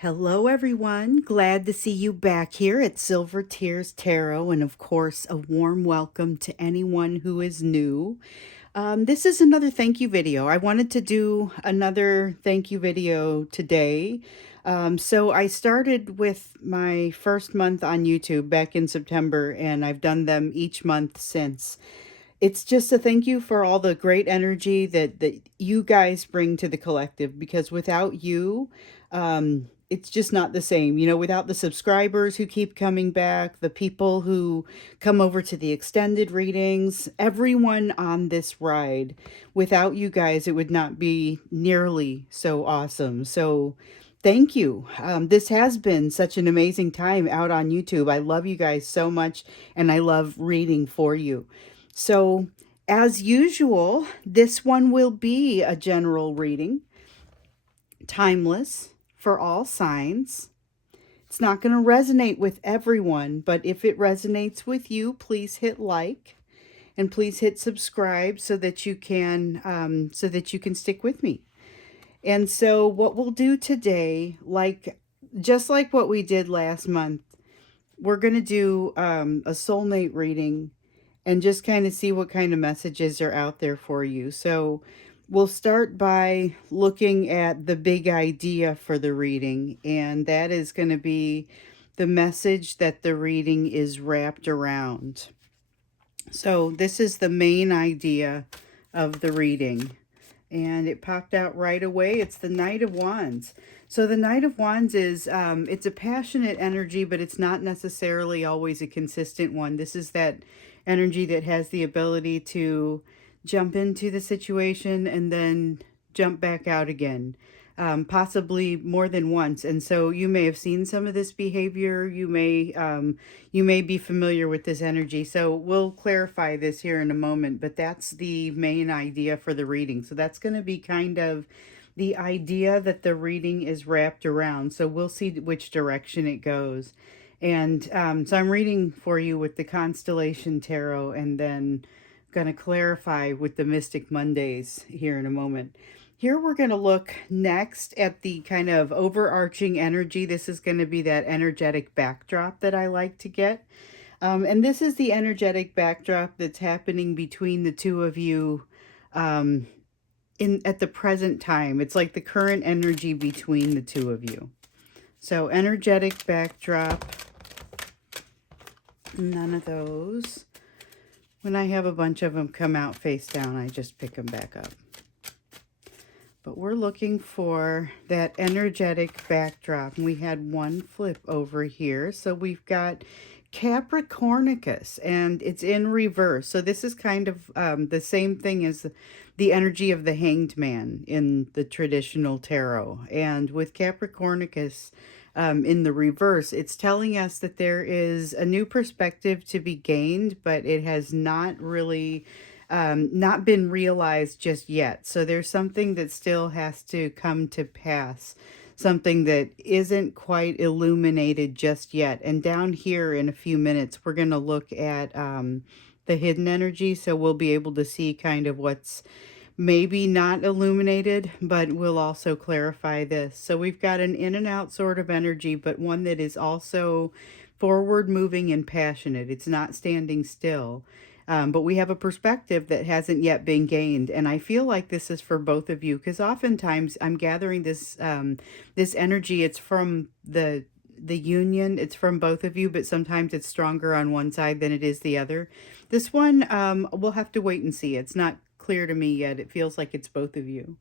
Hello, everyone. Glad to see you back here at Silver Tears Tarot, and of course, a warm welcome to anyone who is new. This is another thank you video. I wanted to do another thank you video today. So I started with my first month on YouTube back in September, and I've done them each month since. It's just a thank you for all the great energy that you guys bring to the collective, because without you, it's just not the same. Without the subscribers who keep coming back, the people who come over to the extended readings, everyone on this ride, without you guys, it would not be nearly so awesome. So thank you. This has been such an amazing time out on YouTube. I love you guys so much, and I love reading for you. So, as usual, this one will be a general reading, timeless for all signs. It's not going to resonate with everyone, but if it resonates with you, please hit like and please hit subscribe so that you can stick with me. And so, what we'll do today, just like what we did last month, we're going to do a soulmate reading and just kind of see what kind of messages are out there for you. So we'll start by looking at the big idea for the reading, and that is going to be the message that the reading is wrapped around. So this is the main idea of the reading, and it popped out right away. It's the Knight of Wands. So the Knight of Wands is, it's a passionate energy, but it's not necessarily always a consistent one. This is that energy that has the ability to jump into the situation and then jump back out again, possibly more than once. And so you may have seen some of this behavior. You may be familiar with this energy. So we'll clarify this here in a moment, but that's the main idea for the reading. So that's going to be kind of the idea that the reading is wrapped around. So we'll see which direction it goes. And so I'm reading for you with the Constellation Tarot, and then going to clarify with the Mystic Mondays here in a moment. Here we're going to look next at the kind of overarching energy. This is going to be that energetic backdrop that I like to get. And this is the energetic backdrop that's happening between the two of you at the present time. It's like the current energy between the two of you. So energetic backdrop, none of those. When I have a bunch of them come out face down, I just pick them back up. But we're looking for that energetic backdrop. And we had one flip over here. So we've got Capricornicus, and it's in reverse. So this is kind of the same thing as the energy of the Hanged Man in the traditional tarot. And with Capricornicus in the reverse, it's telling us that there is a new perspective to be gained, but it has not really not been realized just yet. So there's something that still has to come to pass, something that isn't quite illuminated just yet. And down here in a few minutes, we're going to look at the hidden energy. So we'll be able to see kind of what's maybe not illuminated, but we'll also clarify this. So we've got an in and out sort of energy, but one that is also forward moving and passionate. It's not standing still. But we have a perspective that hasn't yet been gained. And I feel like this is for both of you, because oftentimes I'm gathering this this energy. It's from the union. It's from both of you, but sometimes it's stronger on one side than it is the other. This one, we'll have to wait and see. It's not clear to me yet. It feels like it's both of you.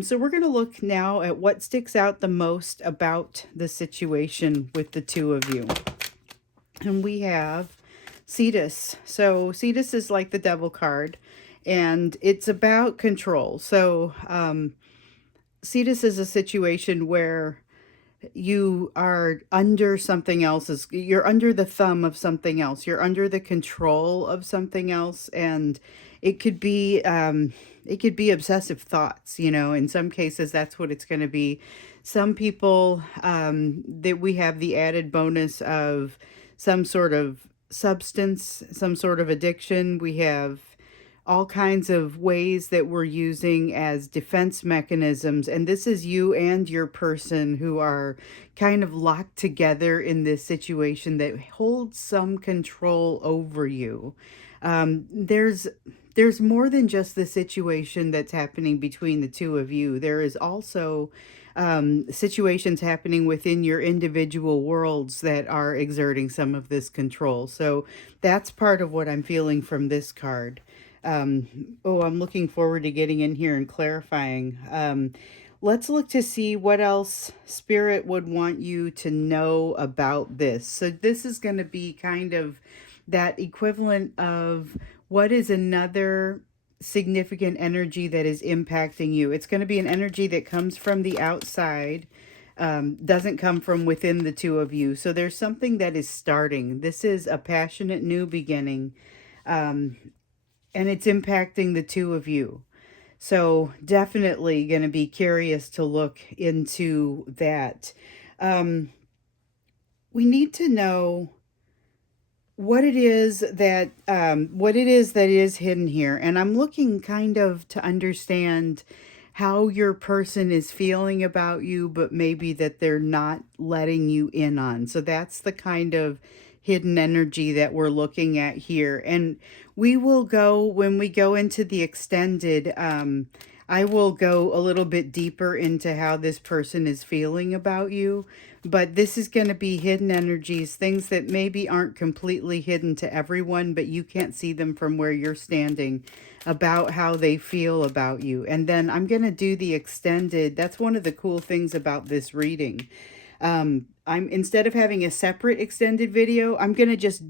So we're going to look now at what sticks out the most about the situation with the two of you. And we have Cetus. So Cetus is like the devil card, and it's about control. So Cetus is a situation where you are under something else's, you're under the thumb of something else, you're under the control of something else, and it could be obsessive thoughts. In some cases that's what it's going to be. Some people, that we have the added bonus of some sort of substance, some sort of addiction. We have all kinds of ways that we're using as defense mechanisms. And this is you and your person who are kind of locked together in this situation that holds some control over you. There's more than just the situation that's happening between the two of you. There is also situations happening within your individual worlds that are exerting some of this control. So that's part of what I'm feeling from this card. I'm looking forward to getting in here and clarifying. Let's look to see what else Spirit would want you to know about this. So this is going to be kind of that equivalent of what is another significant energy that is impacting you. It's going to be an energy that comes from the outside, doesn't come from within the two of you. So there's something that is starting. This is a passionate new beginning, and it's impacting the two of you. So definitely going to be curious to look into that. We need to know what it is that is hidden here, and I'm looking kind of to understand how your person is feeling about you, but maybe that they're not letting you in on. So that's the kind of hidden energy that we're looking at here. And we will go, when we go into the extended, I will go a little bit deeper into how this person is feeling about you. But this is going to be hidden energies, things that maybe aren't completely hidden to everyone, but you can't see them from where you're standing, about how they feel about you. And then I'm going to do the extended. That's one of the cool things about this reading. I'm, instead of having a separate extended video, I'm going to just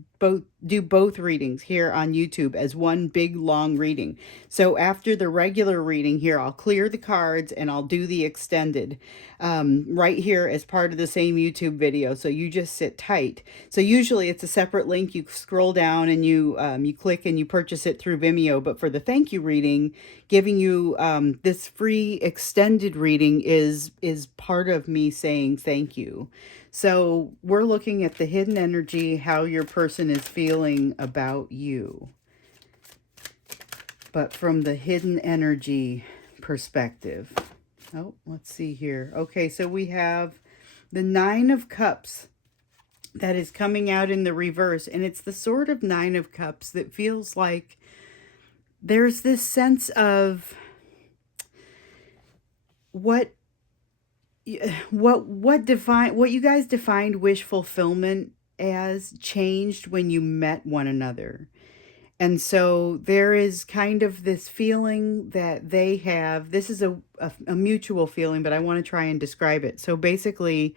do both readings here on YouTube as one big long reading. So after the regular reading here, I'll clear the cards and I'll do the extended right here as part of the same YouTube video. So you just sit tight. So usually it's a separate link. You scroll down and you click and you purchase it through Vimeo. But for the thank you reading, giving you this free extended reading is part of me saying thank you. So we're looking at the hidden energy, how your person is feeling about you, but from the hidden energy perspective. Oh, let's see here. Okay, so we have the Nine of Cups that is coming out in the reverse, and it's the sort of Nine of Cups that feels like there's this sense of what you guys defined wish fulfillment as changed when you met one another. And so there is kind of this feeling that they have. This is a mutual feeling, but I want to try and describe it. So basically,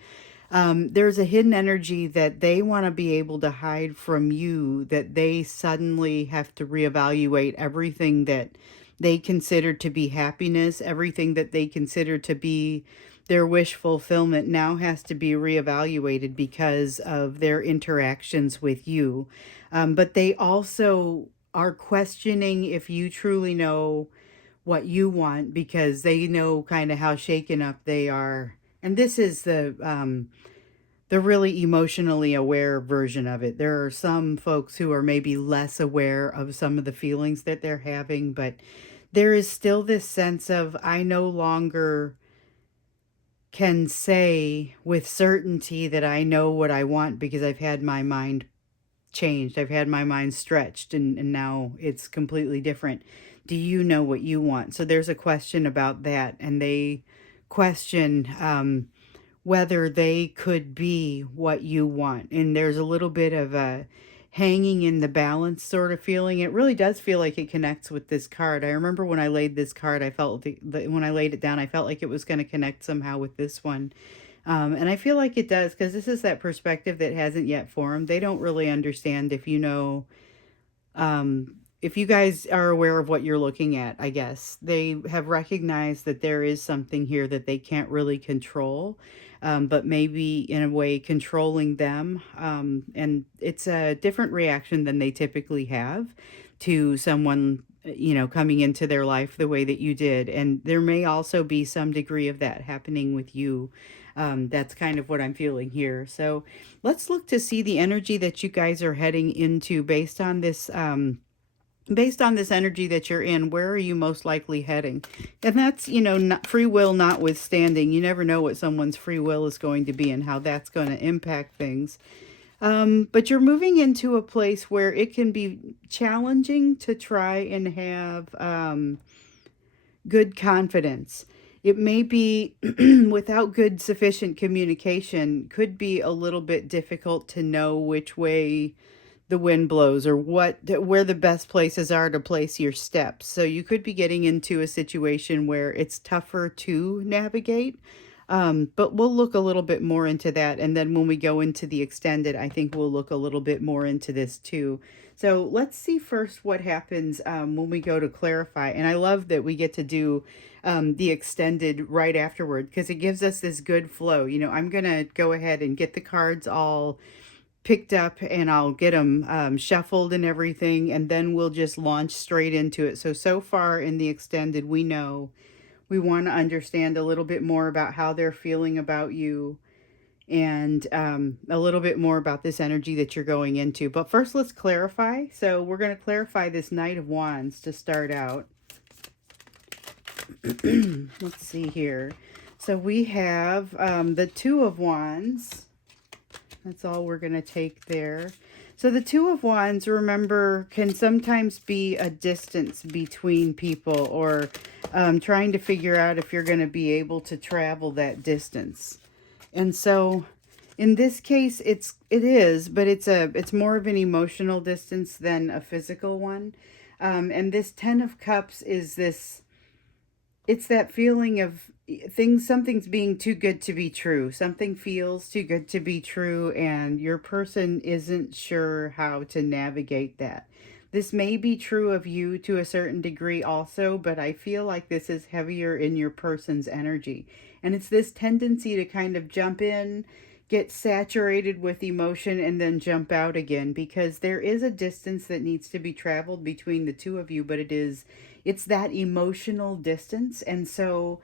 there's a hidden energy that they want to be able to hide from you, that they suddenly have to reevaluate everything that they consider to be happiness, everything that they consider to be their wish fulfillment now has to be reevaluated because of their interactions with you. But they also are questioning if you truly know what you want, because they know kind of how shaken up they are. And this is the really emotionally aware version of it. There are some folks who are maybe less aware of some of the feelings that they're having, but there is still this sense of, I no longer can say with certainty that I know what I want because I've had my mind changed. I've had my mind stretched, and now it's completely different. Do you know what you want? So there's a question about that, and they question whether they could be what you want. And there's a little bit of a hanging in the balance sort of feeling. It really does feel like it connects with this card. I remember when I laid this card, I felt when I laid it down, I felt like it was going to connect somehow with this one. And I feel like it does, because this is that perspective that hasn't yet formed. They don't really understand if you know, if you guys are aware of what you're looking at, I guess. They have recognized that there is something here that they can't really control, but maybe in a way controlling them. And it's a different reaction than they typically have to someone, coming into their life the way that you did. And there may also be some degree of that happening with you. That's kind of what I'm feeling here. So let's look to see the energy that you guys are heading into based on this based on this energy that you're in, where are you most likely heading? And that's, not, free will notwithstanding. You never know what someone's free will is going to be and how that's going to impact things. But you're moving into a place where it can be challenging to try and have good confidence. It may be without good sufficient communication, could be a little bit difficult to know which way the wind blows or where the best places are to place your steps. So you could be getting into a situation where it's tougher to navigate. But we'll look a little bit more into that. And then when we go into the extended, I think we'll look a little bit more into this too. So let's see first what happens when we go to clarify. And I love that we get to do the extended right afterward because it gives us this good flow. I'm going to go ahead and get the cards all picked up and I'll get them shuffled and everything. And then we'll just launch straight into it. So far in the extended, we know we want to understand a little bit more about how they're feeling about you and a little bit more about this energy that you're going into. But first, let's clarify. So we're going to clarify this Knight of Wands to start out. Let's see here. So we have the Two of Wands. That's all we're going to take there. So the Two of Wands, remember, can sometimes be a distance between people or trying to figure out if you're going to be able to travel that distance. And so in this case, it is, but it's more of an emotional distance than a physical one. And this Ten of Cups is this, it's that feeling of something's being too good to be true. Something feels too good to be true, and your person isn't sure how to navigate that. This may be true of you to a certain degree also, but I feel like this is heavier in your person's energy. And it's this tendency to kind of jump in, get saturated with emotion, and then jump out again, because there is a distance that needs to be traveled between the two of you, but it's that emotional distance. And so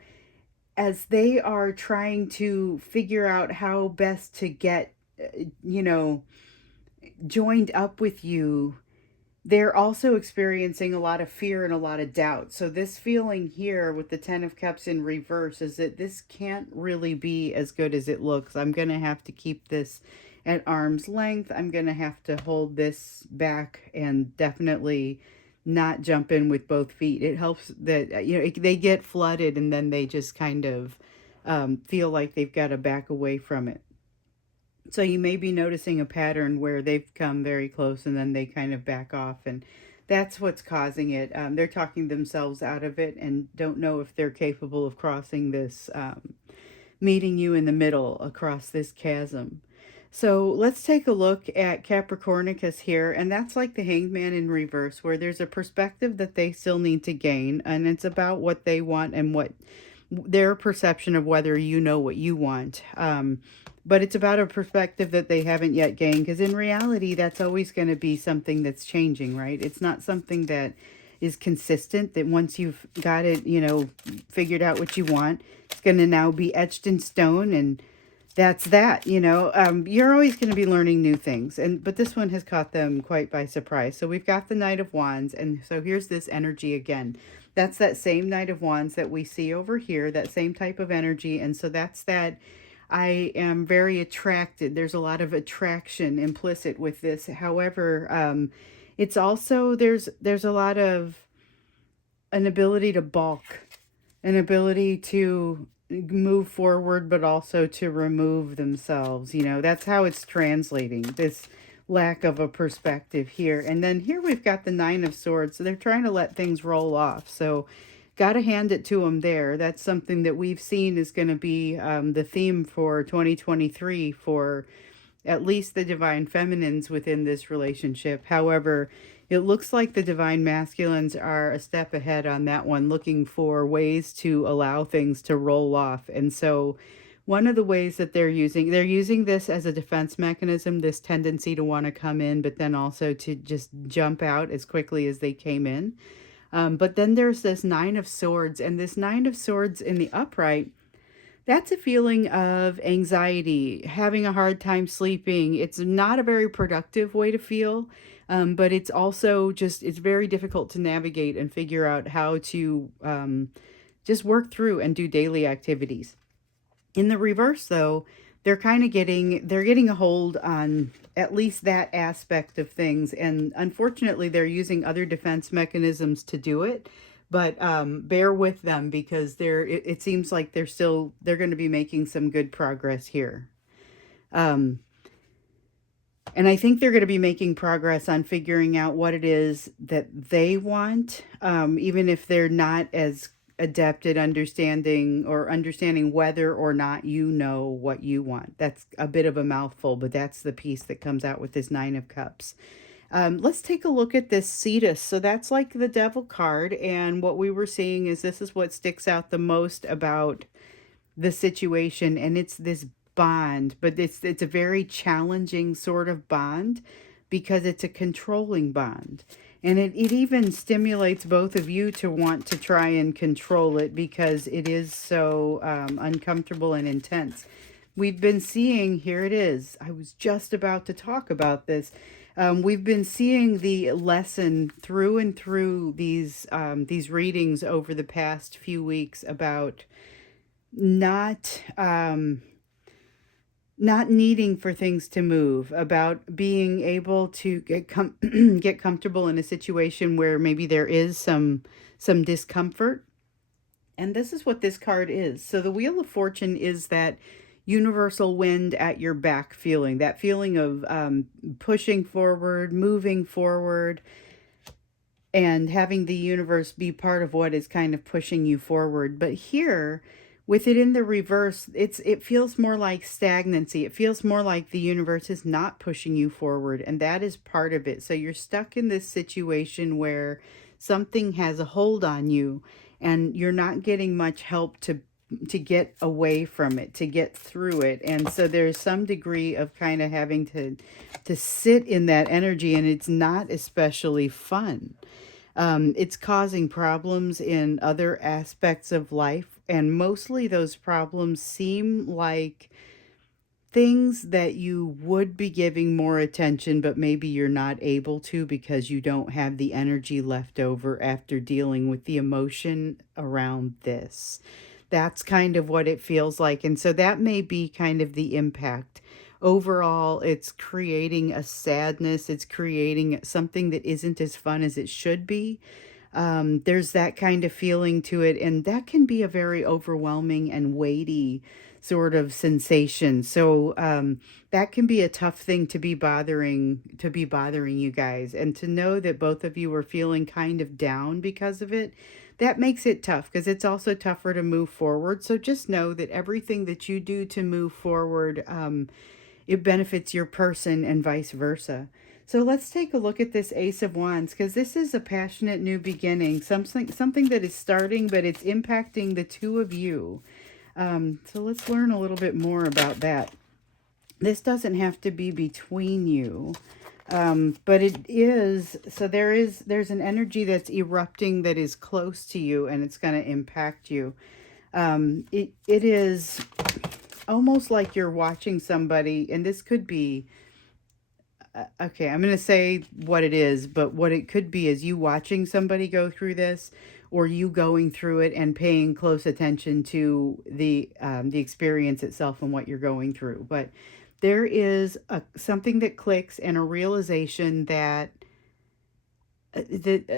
as they are trying to figure out how best to get, joined up with you, they're also experiencing a lot of fear and a lot of doubt. So this feeling here with the Ten of Cups in reverse is that this can't really be as good as it looks. I'm going to have to keep this at arm's length. I'm going to have to hold this back and definitely not jump in with both feet. It helps that, they get flooded and then they just kind of feel like they've got to back away from it. So you may be noticing a pattern where they've come very close and then they kind of back off, and that's what's causing it. They're talking themselves out of it and don't know if they're capable of crossing this, meeting you in the middle across this chasm. So let's take a look at Capricornicus here, and that's like the Hanged Man in reverse, where there's a perspective that they still need to gain, and it's about what they want and what their perception of whether you know what you want. But it's about a perspective that they haven't yet gained, because in reality, that's always going to be something that's changing, right? It's not something that is consistent, that once you've got it, figured out what you want, it's going to now be etched in stone, and that's that. You're always going to be learning new things, but this one has caught them quite by surprise. So we've got the Knight of Wands, and so here's this energy again. That's that same Knight of Wands that we see over here, that same type of energy. And so that's that I am very attracted. There's a lot of attraction implicit with this. However, it's also, there's a lot of an ability to balk, an ability to move forward, but also to remove themselves. That's how it's translating, this lack of a perspective here. And then here we've got the Nine of Swords. So they're trying to let things roll off. So got to hand it to them there. That's something that we've seen is going to be the theme for 2023 for at least the Divine Feminines within this relationship. However, it looks like the Divine Masculines are a step ahead on that one, looking for ways to allow things to roll off. And so one of the ways that they're using this as a defense mechanism, this tendency to want to come in, but then also to just jump out as quickly as they came in. But then there's this Nine of Swords, and this Nine of Swords in the upright, that's a feeling of anxiety, having a hard time sleeping. It's not a very productive way to feel. But it's also just, it's very difficult to navigate and figure out how to just work through and do daily activities. In the reverse, though, they're getting a hold on at least that aspect of things, and unfortunately, they're using other defense mechanisms to do it. But bear with them because it seems like they're going to be making some good progress here. Um, and I think they're going to be making progress on figuring out what it is that they want, even if they're not as adept at understanding whether or not you know what you want. That's a bit of a mouthful, but that's the piece that comes out with this Nine of Cups. Let's take a look at this Cetus. So that's like the Devil card, and what we were seeing is this is what sticks out the most about the situation, and it's this bond, but it's a very challenging sort of bond because it's a controlling bond. And it even stimulates both of you to want to try and control it because it is so uncomfortable and intense. We've been seeing, here it is. I was just about to talk about this. We've been seeing the lesson through and through these readings over the past few weeks about not not needing for things to move, about being able to get comfortable in a situation where maybe there is some discomfort. And this is what this card is. So the Wheel of Fortune is that universal wind at your back feeling, that feeling of pushing forward, moving forward, and having the universe be part of what is kind of pushing you forward. But here, with it in the reverse, it feels more like stagnancy. It feels more like the universe is not pushing you forward, and that is part of it. So you're stuck in this situation where something has a hold on you and you're not getting much help to get away from it, to get through it. And so there's some degree of kind of having to sit in that energy, and it's not especially fun. It's causing problems in other aspects of life, and mostly those problems seem like things that you would be giving more attention, but maybe you're not able to because you don't have the energy left over after dealing with the emotion around this. That's kind of what it feels like. And so that may be kind of the impact. Overall, it's creating a sadness. It's creating something that isn't as fun as it should be. There's that kind of feeling to it, and that can be a very overwhelming and weighty sort of sensation. So that can be a tough thing to be bothering you guys, and to know that both of you are feeling kind of down because of it. That makes it tough because it's also tougher to move forward. So just know that everything that you do to move forward, it benefits your person and vice versa. So let's take a look at this Ace of Wands, because this is a passionate new beginning, something that is starting, but it's impacting the two of you. So let's learn a little bit more about that. This doesn't have to be between you, but it is. So there's an energy that's erupting that is close to you, and it's going to impact you. It is almost like you're watching somebody, and this could be okay, I'm going to say what it is, but what it could be is you watching somebody go through this, or you going through it and paying close attention to the experience itself and what you're going through. But there is something that clicks, and a realization that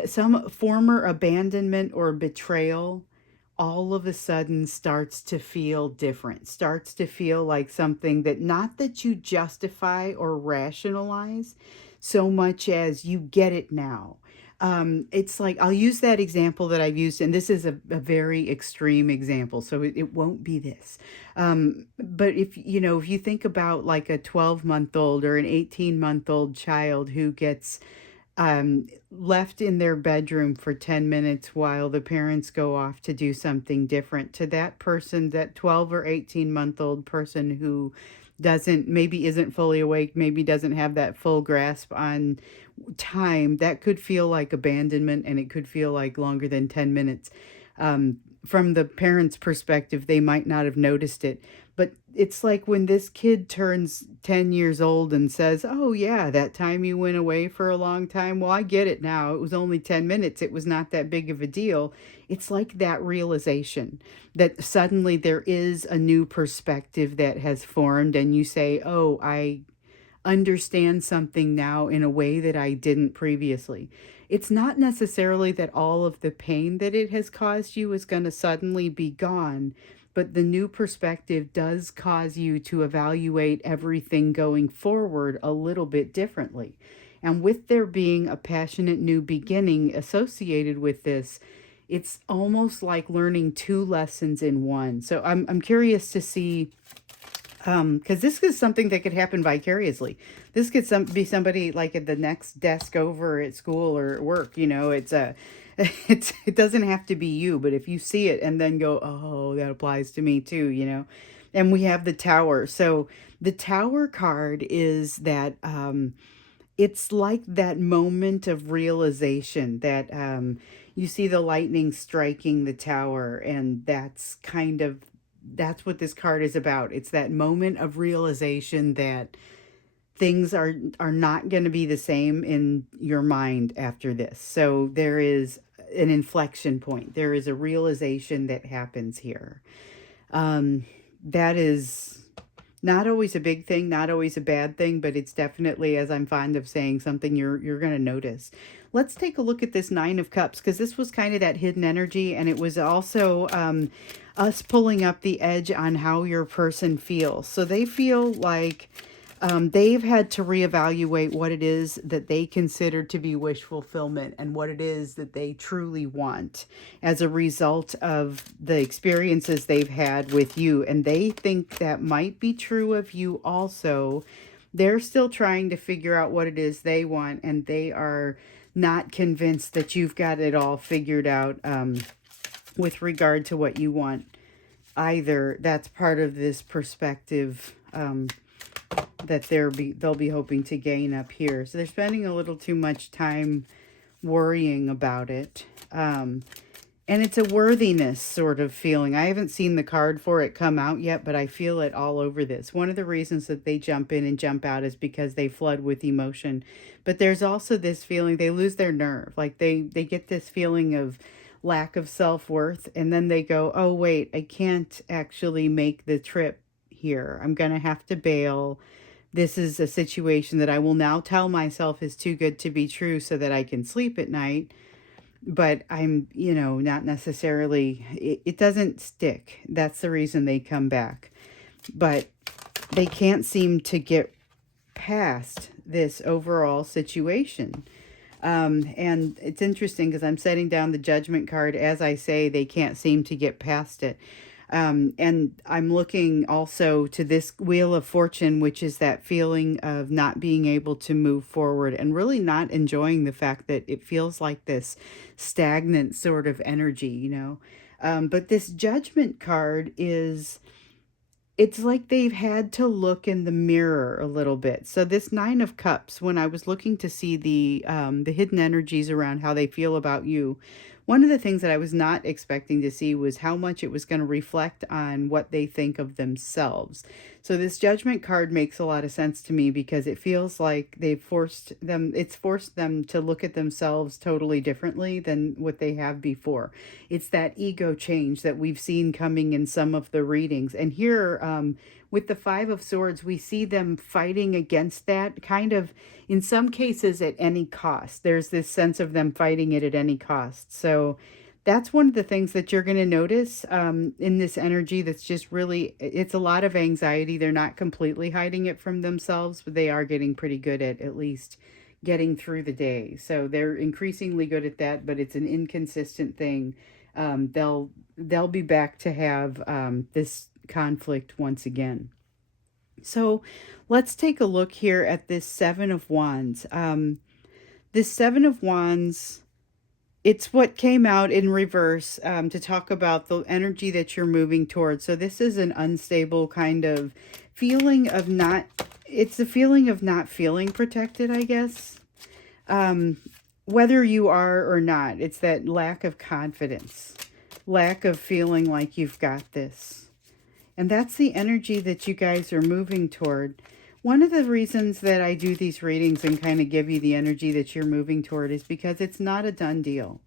some former abandonment or betrayal all of a sudden starts to feel different, starts to feel like something that, not that you justify or rationalize so much as you get it now. It's like, I'll use that example that I've used, and this is a very extreme example, so it won't be this. But if you think about like a 12-month-old or an 18-month-old child who gets left in their bedroom for 10 minutes while the parents go off to do something different, to that person, that 12 or 18-month-old person who maybe isn't fully awake, maybe doesn't have that full grasp on time, that could feel like abandonment, and it could feel like longer than 10 minutes. from the parents' perspective, they might not have noticed it. But it's like when this kid turns 10 years old and says, "Oh, yeah, that time you went away for a long time. Well, I get it now. It was only 10 minutes. It was not that big of a deal." It's like that realization that suddenly there is a new perspective that has formed, and you say, "Oh, I understand something now in a way that I didn't previously." It's not necessarily that all of the pain that it has caused you is going to suddenly be gone, but the new perspective does cause you to evaluate everything going forward a little bit differently. And with there being a passionate new beginning associated with this, it's almost like learning two lessons in one. So I'm curious to see, because this is something that could happen vicariously. This could be somebody like at the next desk over at school or at work. It's a, it doesn't have to be you, but if you see it and then go, "Oh, that applies to me too." And we have the Tower. So the Tower card is that, it's like that moment of realization that, you see the lightning striking the tower, and that's what this card is about. It's that moment of realization that things are not going to be the same in your mind after this. So there is an inflection point. There is a realization that happens here. That is not always a big thing, not always a bad thing, but it's definitely, as I'm fond of saying, something you're going to notice. Let's take a look at this Nine of Cups, because this was kind of that hidden energy, and it was also us pulling up the edge on how your person feels. So they feel like they've had to reevaluate what it is that they consider to be wish fulfillment and what it is that they truly want as a result of the experiences they've had with you. And they think that might be true of you also. They're still trying to figure out what it is they want, and they are not convinced that you've got it all figured out with regard to what you want either. That's part of this perspective that they'll be hoping to gain up here. So they're spending a little too much time worrying about it. And it's a worthiness sort of feeling. I haven't seen the card for it come out yet, but I feel it all over this. One of the reasons that they jump in and jump out is because they flood with emotion. But there's also this feeling they lose their nerve. Like they get this feeling of lack of self-worth, and then they go, "Oh, wait, I can't actually make the trip here. I'm going to have to bail. This is a situation that I will now tell myself is too good to be true so that I can sleep at night." But I'm, not necessarily, it doesn't stick. That's the reason they come back. But they can't seem to get past this overall situation. And it's interesting because I'm setting down the Judgment card. As I say, they can't seem to get past it. And I'm looking also to this Wheel of Fortune, which is that feeling of not being able to move forward and really not enjoying the fact that it feels like this stagnant sort of energy. But this Judgment card it's like they've had to look in the mirror a little bit. So this Nine of Cups, when I was looking to see the hidden energies around how they feel about you, one of the things that I was not expecting to see was how much it was going to reflect on what they think of themselves. So this Judgment card makes a lot of sense to me because it feels like it's forced them to look at themselves totally differently than what they have before. It's that ego change that we've seen coming in some of the readings. And here, with the Five of Swords, we see them fighting against that kind of, in some cases, at any cost. There's this sense of them fighting it at any cost. So that's one of the things that you're going to notice in this energy that's just really, it's a lot of anxiety. They're not completely hiding it from themselves, but they are getting pretty good at least getting through the day. So they're increasingly good at that, but it's an inconsistent thing. They'll be back to have this conflict once again. So let's take a look here at this Seven of Wands. This Seven of Wands, it's what came out in reverse to talk about the energy that you're moving towards. So this is an unstable kind of feeling of it's a feeling of not feeling protected, I guess. Whether you are or not, it's that lack of confidence. lack of feeling like you've got this. And that's the energy that you guys are moving toward. One of the reasons that I do these readings and kind of give you the energy that you're moving toward is because it's not a done deal.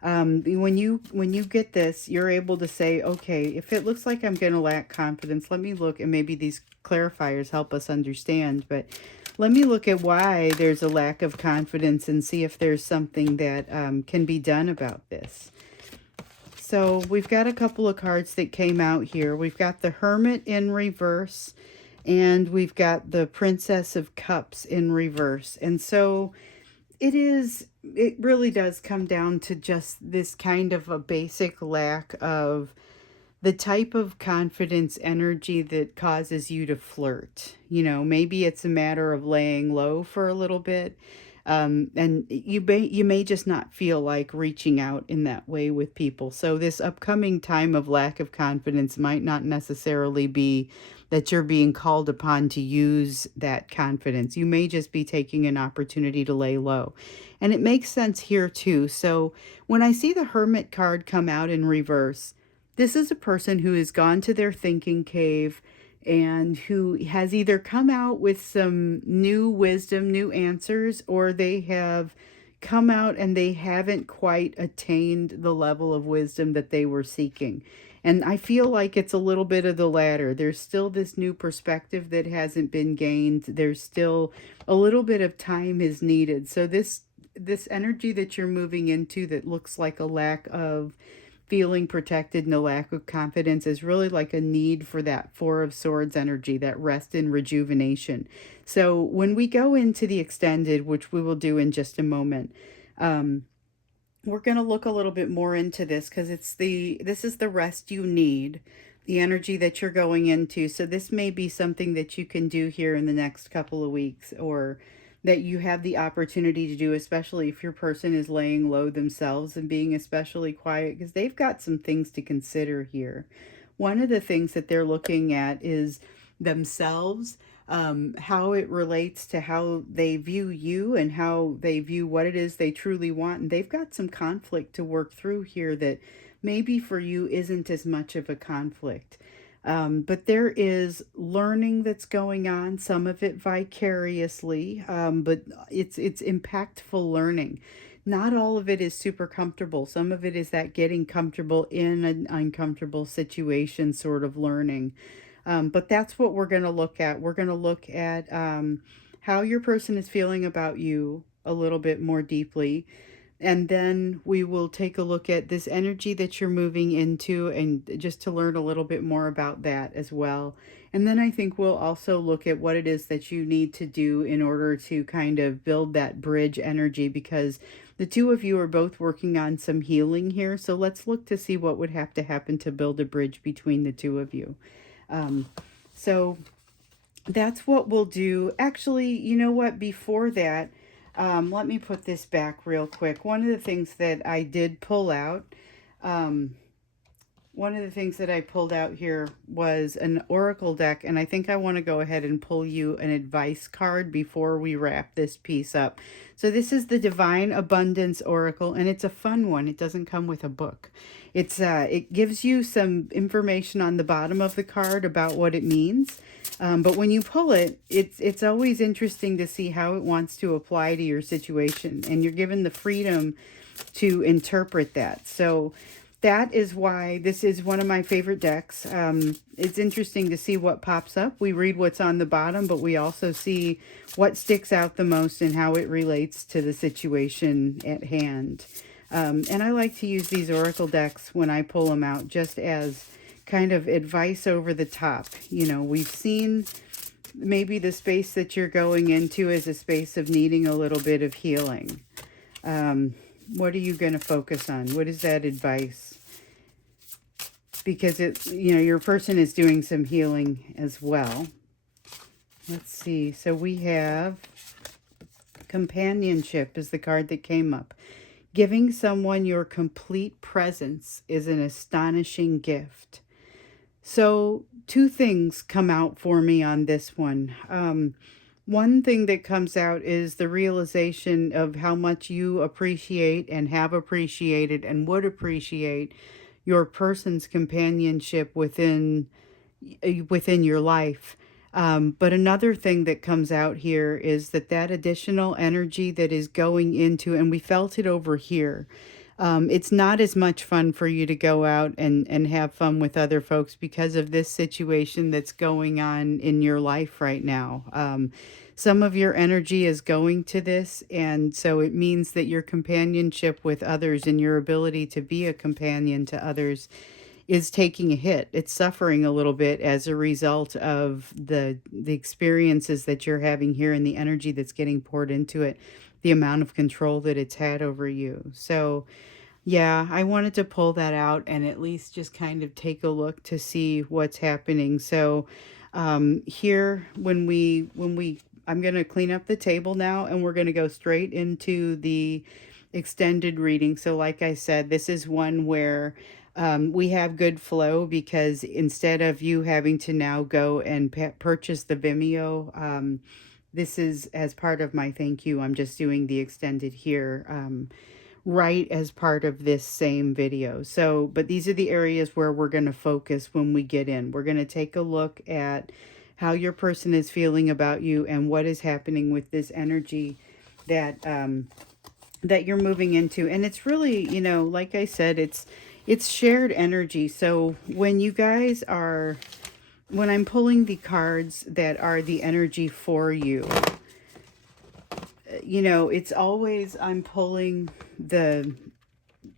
When you get this, you're able to say, okay, if it looks like I'm going to lack confidence, let me look, and maybe these clarifiers help us understand, but let me look at why there's a lack of confidence and see if there's something that can be done about this. So we've got a couple of cards that came out here. We've got the Hermit in reverse, and we've got the Princess of Cups in reverse. And so it really does come down to just this kind of a basic lack of the type of confidence energy that causes you to flirt. You know, maybe it's a matter of laying low for a little bit. And you may just not feel like reaching out in that way with people. So this upcoming time of lack of confidence might not necessarily be that you're being called upon to use that confidence. You may just be taking an opportunity to lay low. And it makes sense here too. So when I see the Hermit card come out in reverse, this is a person who has gone to their thinking cave and who has either come out with some new wisdom, new answers, or they have come out and they haven't quite attained the level of wisdom that they were seeking. And I feel like it's a little bit of the latter. There's still this new perspective that hasn't been gained. There's still a little bit of time is needed. So this energy that you're moving into that looks like a lack of feeling protected and a lack of confidence is really like a need for that Four of Swords energy, that rest and rejuvenation. So when we go into the extended, which we will do in just a moment, we're going to look a little bit more into this because this is the rest you need, the energy that you're going into. So this may be something that you can do here in the next couple of weeks, or that you have the opportunity to do, especially if your person is laying low themselves and being especially quiet, because they've got some things to consider here. One of the things that they're looking at is themselves, how it relates to how they view you and how they view what it is they truly want. And they've got some conflict to work through here that maybe for you isn't as much of a conflict. But there is learning that's going on, some of it vicariously, but it's impactful learning. Not all of it is super comfortable. Some of it is that getting comfortable in an uncomfortable situation sort of learning. But that's what we're going to look at. We're going to look at how your person is feeling about you a little bit more deeply. And then we will take a look at this energy that you're moving into, and just to learn a little bit more about that as well. And then I think we'll also look at what it is that you need to do in order to kind of build that bridge energy, because the two of you are both working on some healing here. So let's look to see what would have to happen to build a bridge between the two of you. So that's what we'll do. Actually, you know what? Before that, let me put this back real quick. One of the things that I did pull out, one of the things that I pulled out here was an oracle deck, and I think I want to go ahead and pull you an advice card before we wrap this piece up. So this is the Divine Abundance Oracle, and it's a fun one. It doesn't come with a book. It gives you some information on the bottom of the card about what it means. But when you pull it, it's always interesting to see how it wants to apply to your situation, and you're given the freedom to interpret that. So that is why this is one of my favorite decks. It's interesting to see what pops up. We read what's on the bottom, but we also see what sticks out the most and how it relates to the situation at hand. And I like to use these oracle decks when I pull them out just as kind of advice over the top. You know, we've seen maybe the space that you're going into is a space of needing a little bit of healing. What are you going to focus on? What is that advice? Because your person is doing some healing as well. Let's see. So we have Companionship is the card that came up. Giving someone your complete presence is an astonishing gift. So two things come out for me on this one. One thing that comes out is the realization of how much you appreciate and have appreciated and would appreciate your person's companionship within your life. But another thing that comes out here is that that additional energy that is going into, and we felt it over here. It's not as much fun for you to go out and have fun with other folks because of this situation that's going on in your life right now. Some of your energy is going to this, and so it means that your companionship with others and your ability to be a companion to others is taking a hit. It's suffering a little bit as a result of the experiences that you're having here and the energy that's getting poured into it, the amount of control that it's had over you. So, yeah, I wanted to pull that out and at least just kind of take a look to see what's happening. So, here when we I'm going to clean up the table now and we're going to go straight into the extended reading. So like I said, this is one where we have good flow because instead of you having to now go and purchase the Vimeo, this is as part of my thank you. I'm just doing the extended here right as part of this same video. So, but these are the areas where we're going to focus when we get in. We're going to take a look at how your person is feeling about you and what is happening with this energy that that you're moving into. And it's really, you know, like I said, it's shared energy. So when you guys are, when I'm pulling the cards that are the energy for you, you know, it's always I'm pulling the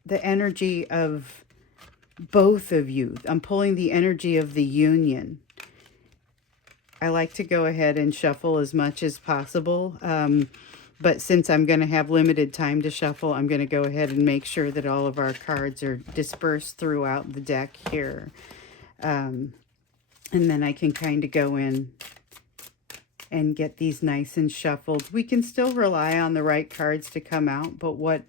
energy of both of you. I'm pulling the energy of the union. I like to go ahead and shuffle as much as possible. But since I'm going to have limited time to shuffle, I'm going to go ahead and make sure that all of our cards are dispersed throughout the deck here. And then I can kind of go in and get these nice and shuffled. We can still rely on the right cards to come out, but what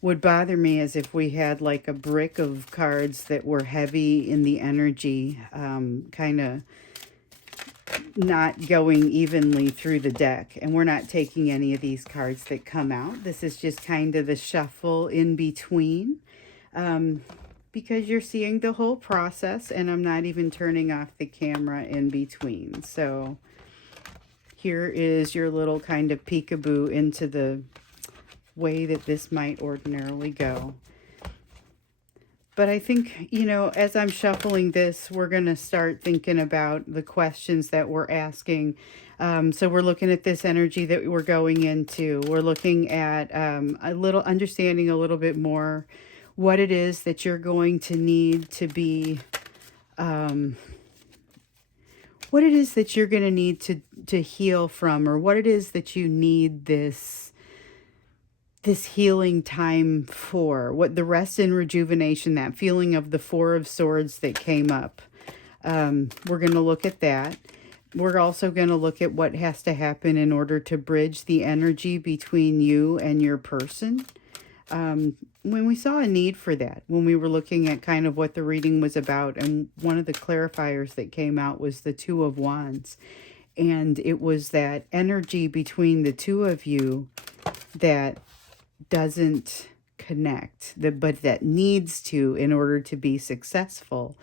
would bother me is if we had like a brick of cards that were heavy in the energy, kind of not going evenly through the deck, and we're not taking any of these cards that come out. This is just kind of the shuffle in between, because you're seeing the whole process, and I'm not even turning off the camera in between. So here is your little kind of peekaboo into the way that this might ordinarily go. But I think, you know, as I'm shuffling this, we're going to start thinking about the questions that we're asking. So we're looking at this energy that we're going into. We're looking at understanding a little bit more what it is that you're going to need to be, what it is that you're going to need to heal from, or what it is that you need this healing time for, what the rest and rejuvenation, that feeling of the Four of Swords that came up. We're going to look at that. We're also going to look at what has to happen in order to bridge the energy between you and your person. When we saw a need for that, when we were looking at kind of what the reading was about, and one of the clarifiers that came out was the Two of Wands. And it was that energy between the two of you that doesn't connect, but that needs to in order to be successful.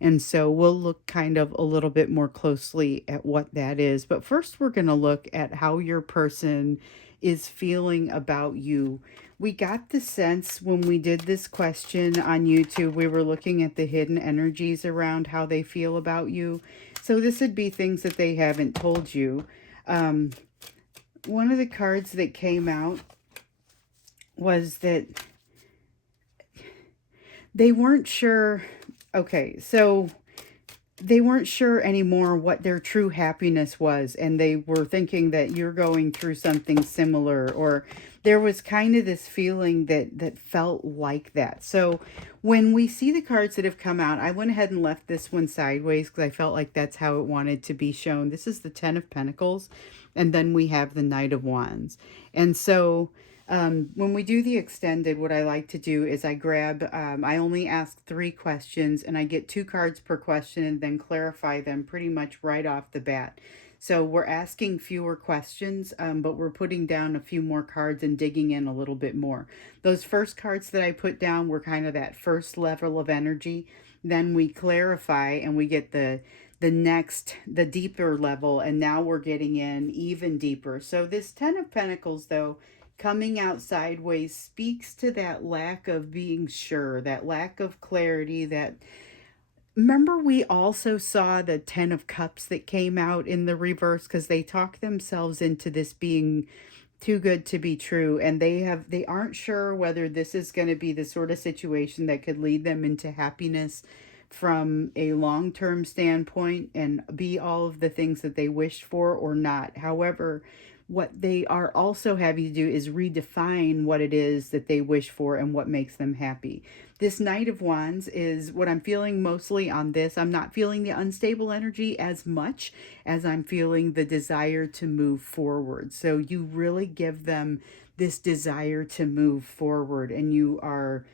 And so we'll look kind of a little bit more closely at what that is. But first, we're going to look at how your person is feeling about you. We got the sense when we did this question on YouTube, we were looking at the hidden energies around how they feel about you. So this would be things that they haven't told you. One of the cards that came out was that they weren't sure. Okay, so they weren't sure anymore what their true happiness was, and they were thinking that you're going through something similar, or there was kind of this feeling that felt like that. So when we see the cards that have come out, I went ahead and left this one sideways because I felt like that's how it wanted to be shown. This is the Ten of Pentacles, and then we have the Knight of Wands. And so when we do the extended, what I like to do is I grab, I only ask 3 questions, and I get 2 cards per question and then clarify them pretty much right off the bat. So we're asking fewer questions, but we're putting down a few more cards and digging in a little bit more. Those first cards that I put down were kind of that first level of energy. Then we clarify and we get the deeper level, and now we're getting in even deeper. So this Ten of Pentacles, though, coming out sideways, speaks to that lack of being sure, that lack of clarity, that remember we also saw the Ten of Cups that came out in the reverse, because they talk themselves into this being too good to be true, and they aren't sure whether this is going to be the sort of situation that could lead them into happiness from a long-term standpoint and be all of the things that they wished for or not. However, what they are also having to do is redefine what it is that they wish for and what makes them happy. This Knight of Wands is what I'm feeling mostly on this. I'm not feeling the unstable energy as much as I'm feeling the desire to move forward. So you really give them this desire to move forward, and you are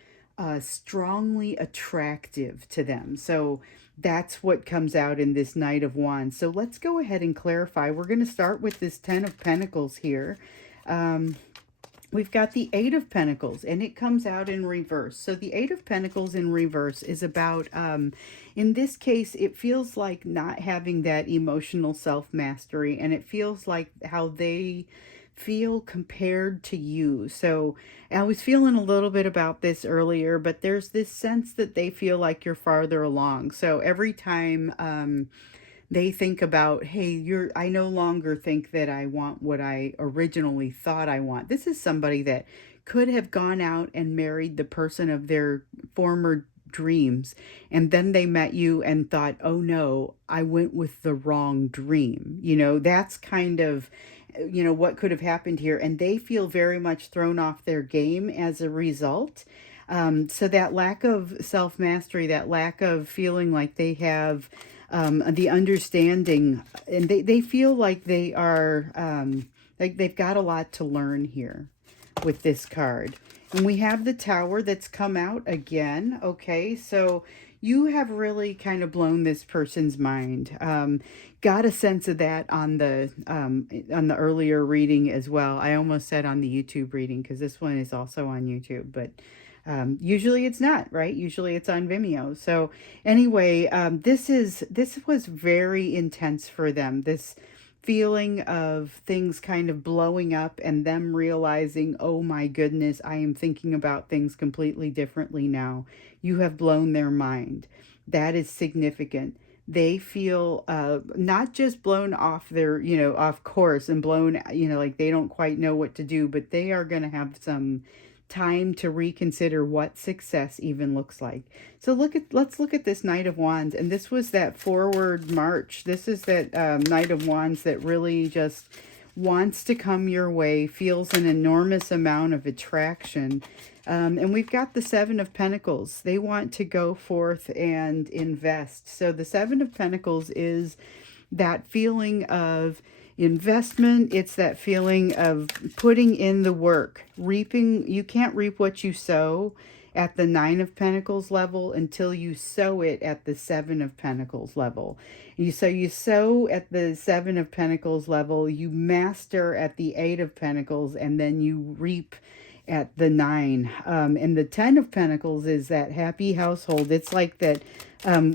strongly attractive to them. So that's what comes out in this Knight of Wands. So let's go ahead and clarify. We're going to start with this Ten of Pentacles here. We've got the Eight of Pentacles, and it comes out in reverse. So the Eight of Pentacles in reverse is about, in this case, it feels like not having that emotional self-mastery, and it feels like how they feel compared to you. So I was feeling a little bit about this earlier, but there's this sense that they feel like you're farther along. So every time they think about, hey, I no longer think that I want what I originally thought I want. This is somebody that could have gone out and married the person of their former dreams, and then they met you and thought, oh no, I went with the wrong dream. That's kind of what could have happened here, and they feel very much thrown off their game as a result. So that lack of self-mastery, that lack of feeling like they have the understanding, and they feel like they are like they've got a lot to learn here with this card. And we have the Tower that's come out again. Okay, so you have really kind of blown this person's mind. Got a sense of that on the earlier reading as well. I almost said on the YouTube reading, because this one is also on YouTube, but usually it's not, right? Usually it's on Vimeo. So anyway, this was very intense for them. This feeling of things kind of blowing up and them realizing, oh my goodness, I am thinking about things completely differently now. You have blown their mind. That is significant. They feel not just blown off their, off course and blown, like they don't quite know what to do, but they are going to have some time to reconsider what success even looks like. So let's look at this Knight of Wands, and this was that forward march. This is that Knight of Wands that really just wants to come your way, feels an enormous amount of attraction. And we've got the Seven of Pentacles. They want to go forth and invest. So the Seven of Pentacles is that feeling of investment. It's that feeling of putting in the work, reaping. You can't reap what you sow at the Nine of Pentacles level until you sow it at the Seven of Pentacles level. You sow at the Seven of Pentacles level, you master at the Eight of Pentacles, and then you reap at the Nine. And the Ten of Pentacles is that happy household. It's like that,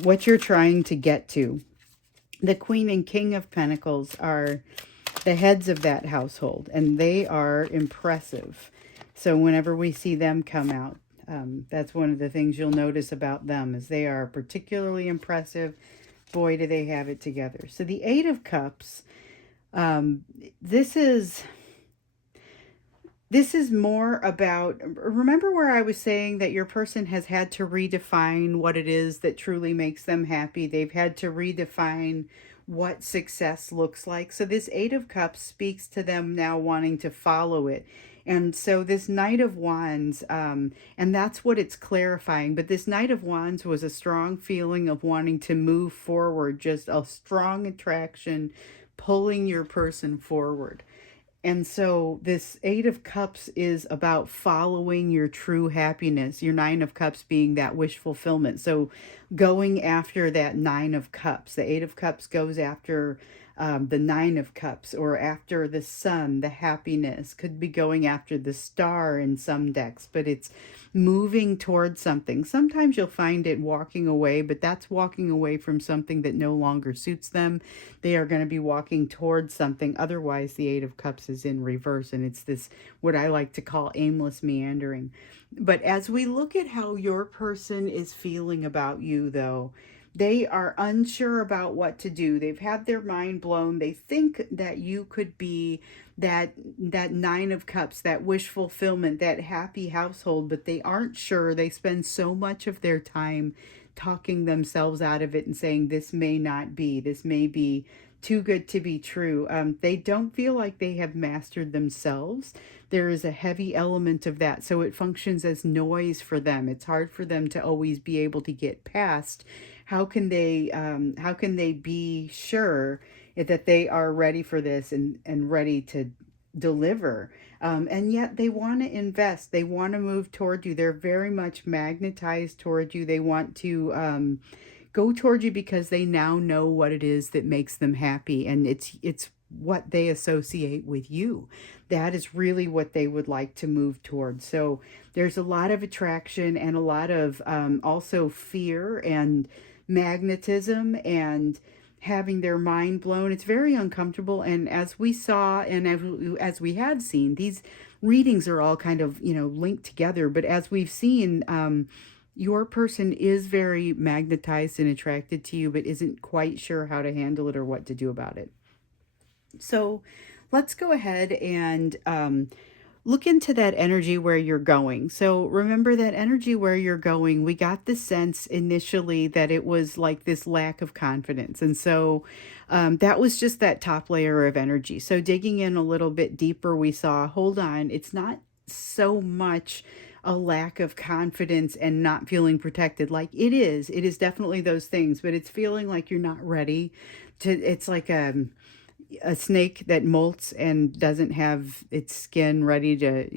what you're trying to get to. The Queen and King of Pentacles are the heads of that household, and they are impressive. So whenever we see them come out, that's one of the things you'll notice about them, is they are particularly impressive. Boy, do they have it together. So the Eight of Cups, this is more about, remember where I was saying that your person has had to redefine what it is that truly makes them happy. They've had to redefine what success looks like. So this Eight of Cups speaks to them now wanting to follow it. And so this Knight of Wands, and that's what it's clarifying. But this Knight of Wands was a strong feeling of wanting to move forward, just a strong attraction, pulling your person forward. And so this Eight of Cups is about following your true happiness, your Nine of Cups being that wish fulfillment. So going after that Nine of Cups. The Eight of Cups goes after the Nine of Cups, or after the sun, the happiness. Could be going after the star in some decks, but it's moving towards something. Sometimes you'll find it walking away, but that's walking away from something that no longer suits them. They are going to be walking towards something. Otherwise, the Eight of Cups is in reverse, and it's this, what I like to call, aimless meandering. But as we look at how your person is feeling about you, though, they are unsure about what to do. They've had their mind blown. They think that you could be that Nine of Cups, that wish fulfillment, that happy household, but they aren't sure. They spend so much of their time talking themselves out of it and saying, this may not be, this may be too good to be true. They don't feel like they have mastered themselves. There is a heavy element of that. So it functions as noise for them. It's hard for them to always be able to get past. How can they be sure that they are ready for this and ready to deliver? And yet they want to invest. They want to move toward you. They're very much magnetized toward you. They want to go toward you because they now know what it is that makes them happy, and it's what they associate with you. That is really what they would like to move towards. So there's a lot of attraction and a lot of also fear and magnetism and having their mind blown. It's very uncomfortable. And as we saw, and as we had seen, these readings are all kind of, linked together. But as we've seen, your person is very magnetized and attracted to you, but isn't quite sure how to handle it or what to do about it. So let's go ahead and look into that energy where you're going. So remember that energy where you're going, we got the sense initially that it was like this lack of confidence. And so that was just that top layer of energy. So digging in a little bit deeper, we saw, hold on, it's not so much a lack of confidence and not feeling protected. Like it is definitely those things, but it's feeling like you're not ready to, it's like a snake that molts and doesn't have its skin ready to,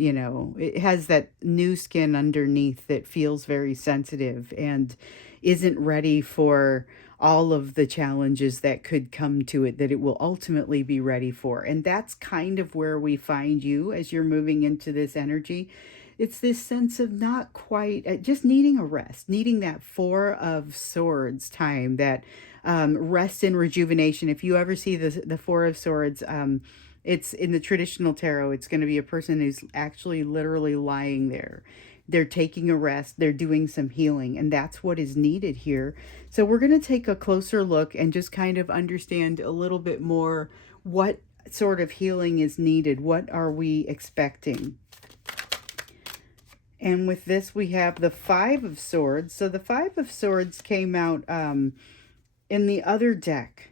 it has that new skin underneath that feels very sensitive and isn't ready for all of the challenges that could come to it, that it will ultimately be ready for. And that's kind of where we find you as you're moving into this energy. It's this sense of not quite, just needing a rest, needing that Four of Swords time, that rest and rejuvenation. If you ever see the Four of Swords, it's in the traditional tarot, it's going to be a person who's actually literally lying there. They're taking a rest, they're doing some healing, and that's what is needed here. So we're going to take a closer look and just kind of understand a little bit more what sort of healing is needed. What are we expecting? And with this, we have the Five of Swords. So the Five of Swords came out in the other deck.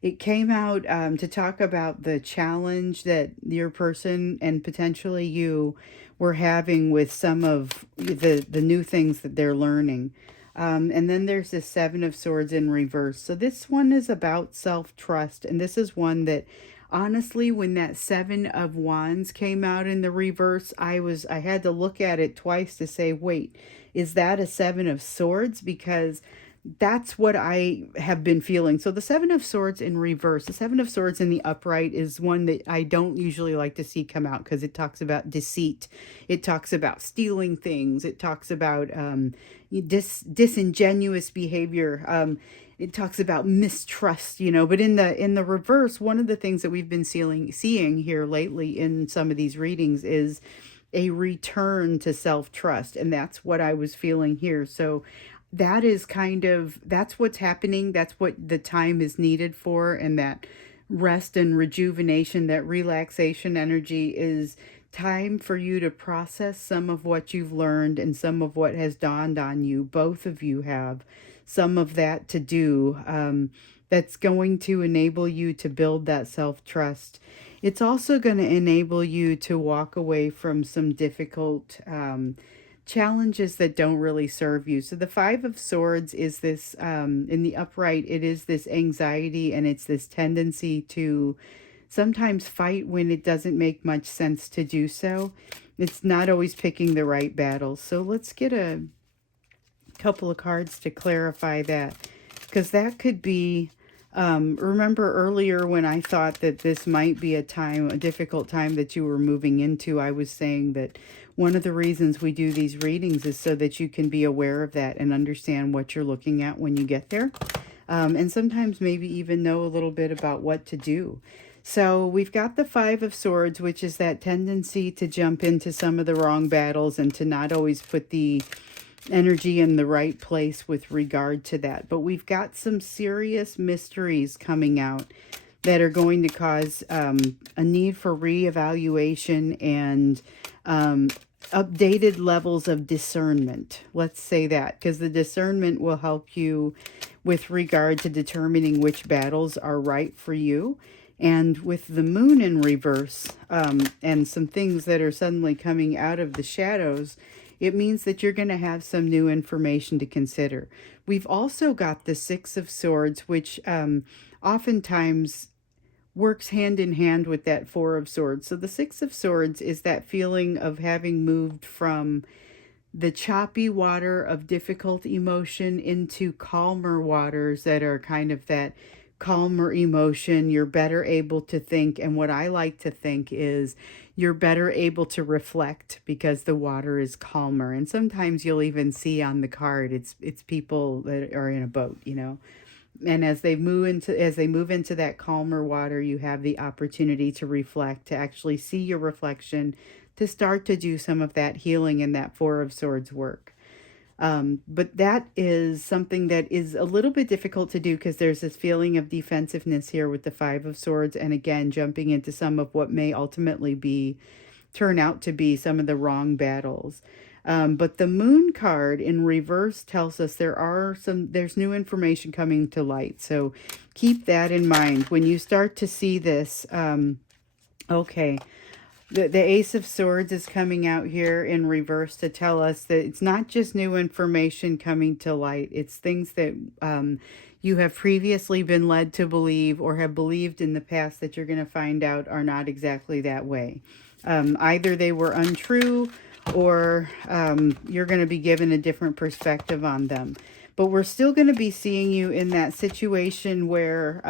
It came out to talk about the challenge that your person and potentially you were having with some of the new things that they're learning. And then there's the Seven of Swords in reverse. So this one is about self-trust. And this is one that, honestly, when that Seven of Wands came out in the reverse, I had to look at it twice to say, wait, is that a Seven of Swords? Because that's what I have been feeling. So the Seven of Swords in reverse, the Seven of Swords in the upright is one that I don't usually like to see come out because it talks about deceit. It talks about stealing things. It talks about disingenuous behavior. It talks about mistrust, but in the reverse, one of the things that we've been seeing here lately in some of these readings is a return to self-trust. And that's what I was feeling here. So that is that's what's happening. That's what the time is needed for. And that rest and rejuvenation, that relaxation energy is time for you to process some of what you've learned and some of what has dawned on you. Both of you have some of that to do. That's going to enable you to build that self-trust. It's also going to enable you to walk away from some difficult challenges that don't really serve you. So the Five of Swords is this, in the upright, it is this anxiety, and it's this tendency to sometimes fight when it doesn't make much sense to do so. It's not always picking the right battles. So let's get a couple of cards to clarify that, because that could be, remember earlier when I thought that this might be a difficult time that you were moving into, I was saying that one of the reasons we do these readings is so that you can be aware of that and understand what you're looking at when you get there. And sometimes maybe even know a little bit about what to do. So we've got the Five of Swords, which is that tendency to jump into some of the wrong battles and to not always put the energy in the right place with regard to that. But we've got some serious mysteries coming out that are going to cause a need for reevaluation and updated levels of discernment. Let's say that, because the discernment will help you with regard to determining which battles are right for you. And with the moon in reverse and some things that are suddenly coming out of the shadows, it means that you're going to have some new information to consider. We've also got the Six of Swords, which oftentimes works hand in hand with that Four of Swords. So the Six of Swords is that feeling of having moved from the choppy water of difficult emotion into calmer waters that are kind of that calmer emotion. You're better able to think, and what I like to think is you're better able to reflect because the water is calmer. And sometimes you'll even see on the card it's people that are in a boat, you know. And as they move into that calmer water, you have the opportunity to reflect, to actually see your reflection, to start to do some of that healing and that Four of Swords work. But that is something that is a little bit difficult to do because there's this feeling of defensiveness here with the Five of Swords. And again, jumping into some of what may ultimately turn out to be some of the wrong battles. But the Moon card in reverse tells us there's new information coming to light. So keep that in mind when you start to see this. Okay. The Ace of Swords is coming out here in reverse to tell us that it's not just new information coming to light. It's things that you have previously been led to believe or have believed in the past that you're going to find out are not exactly that way. Either they were untrue or you're going to be given a different perspective on them. But we're still going to be seeing you in that situation where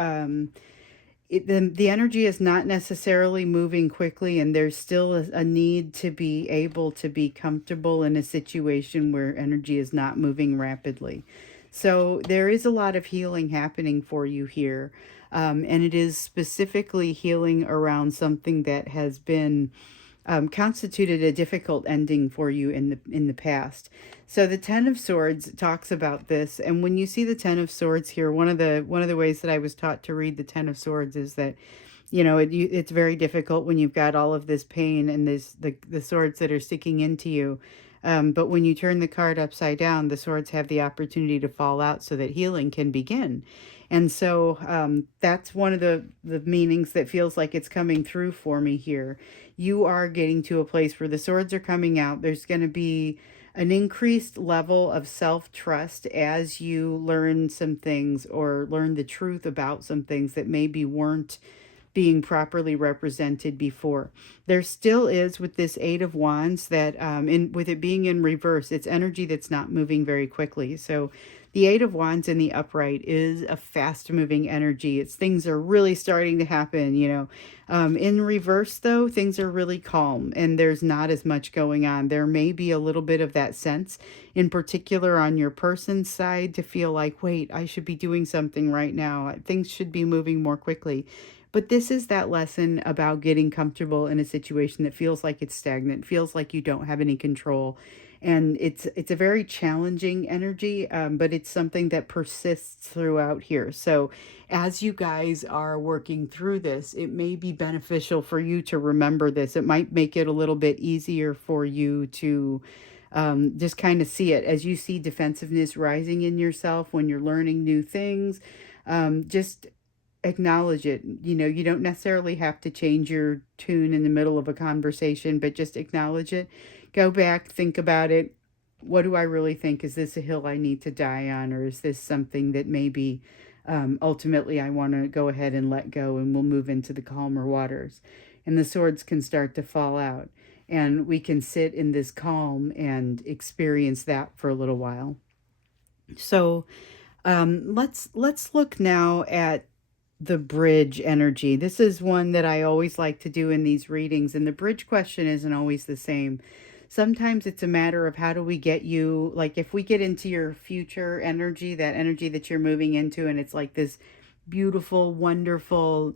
the energy is not necessarily moving quickly, and there's still a need to be able to be comfortable in a situation where energy is not moving rapidly. So there is a lot of healing happening for you here. And it is specifically healing around something that has been constituted a difficult ending for you in the past. So the Ten of Swords talks about this, and when you see the Ten of Swords here, one of the ways that I was taught to read the Ten of Swords is that, you know, it's very difficult when you've got all of this pain and the swords that are sticking into you. But when you turn the card upside down, the swords have the opportunity to fall out so that healing can begin. And so that's one of the meanings that feels like it's coming through for me here. You are getting to a place where the swords are coming out. There's going to be an increased level of self-trust as you learn some things or learn the truth about some things that maybe weren't being properly represented before. There still is, with this Eight of Wands, that with it being in reverse, it's energy that's not moving very quickly. So the Eight of Wands in the upright is a fast-moving energy. Things are really starting to happen, you know. In reverse, though, things are really calm and there's not as much going on. There may be a little bit of that sense, in particular on your person's side, to feel like, wait, I should be doing something right now. Things should be moving more quickly. But this is that lesson about getting comfortable in a situation that feels like it's stagnant, feels like you don't have any control. And it's a very challenging energy, but it's something that persists throughout here. So as you guys are working through this, it may be beneficial for you to remember this. It might make it a little bit easier for you to just kind of see it as you see defensiveness rising in yourself when you're learning new things. Just acknowledge it. You know, you don't necessarily have to change your tune in the middle of a conversation, but just acknowledge it. Go back, think about it. What do I really think? Is this a hill I need to die on, or is this something that maybe ultimately I want to go ahead and let go, and we'll move into the calmer waters? And the swords can start to fall out, and we can sit in this calm and experience that for a little while. So let's look now at the bridge energy. This is one that I always like to do in these readings, and the bridge question isn't always the same. Sometimes it's a matter of how do we get you, like if we get into your future energy, that energy that you're moving into, and it's like this beautiful, wonderful,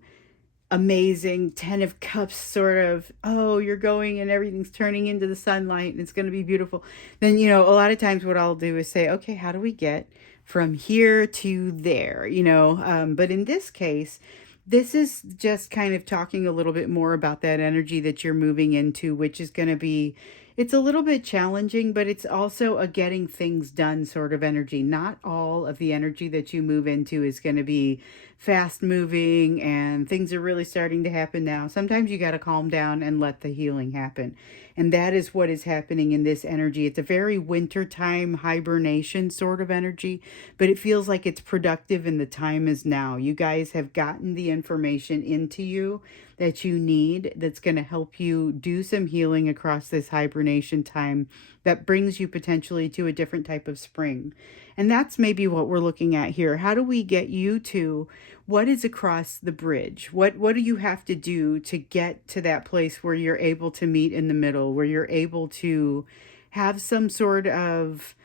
amazing 10 of cups sort of, oh, you're going and everything's turning into the sunlight and it's going to be beautiful. Then, a lot of times what I'll do is say, okay, how do we get from here to there, but in this case, this is just kind of talking a little bit more about that energy that you're moving into, which is going to be, it's a little bit challenging, but it's also a getting things done sort of energy. Not all of the energy that you move into is going to be fast moving and things are really starting to happen now. Sometimes you got to calm down and let the healing happen. And that is what is happening in this energy. It's a very wintertime hibernation sort of energy, but it feels like it's productive and the time is now. You guys have gotten the information into you that you need that's going to help you do some healing across this hibernation time that brings you potentially to a different type of spring. And that's maybe what we're looking at here. How do we get you to what is across the bridge? What do you have to do to get to that place where you're able to meet in the middle, where you're able to have some sort of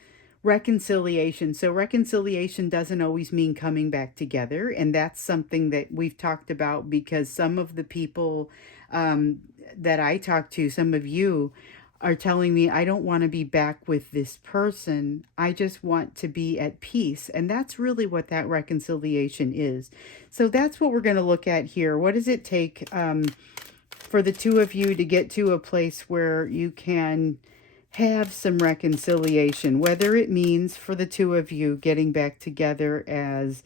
reconciliation? So reconciliation doesn't always mean coming back together, and that's something that we've talked about because some of the people that I talk to, some of you are telling me, I don't want to be back with this person. I just want to be at peace. And that's really what that reconciliation is. So that's what we're going to look at here. What does it take for the two of you to get to a place where you can have some reconciliation, whether it means for the two of you getting back together as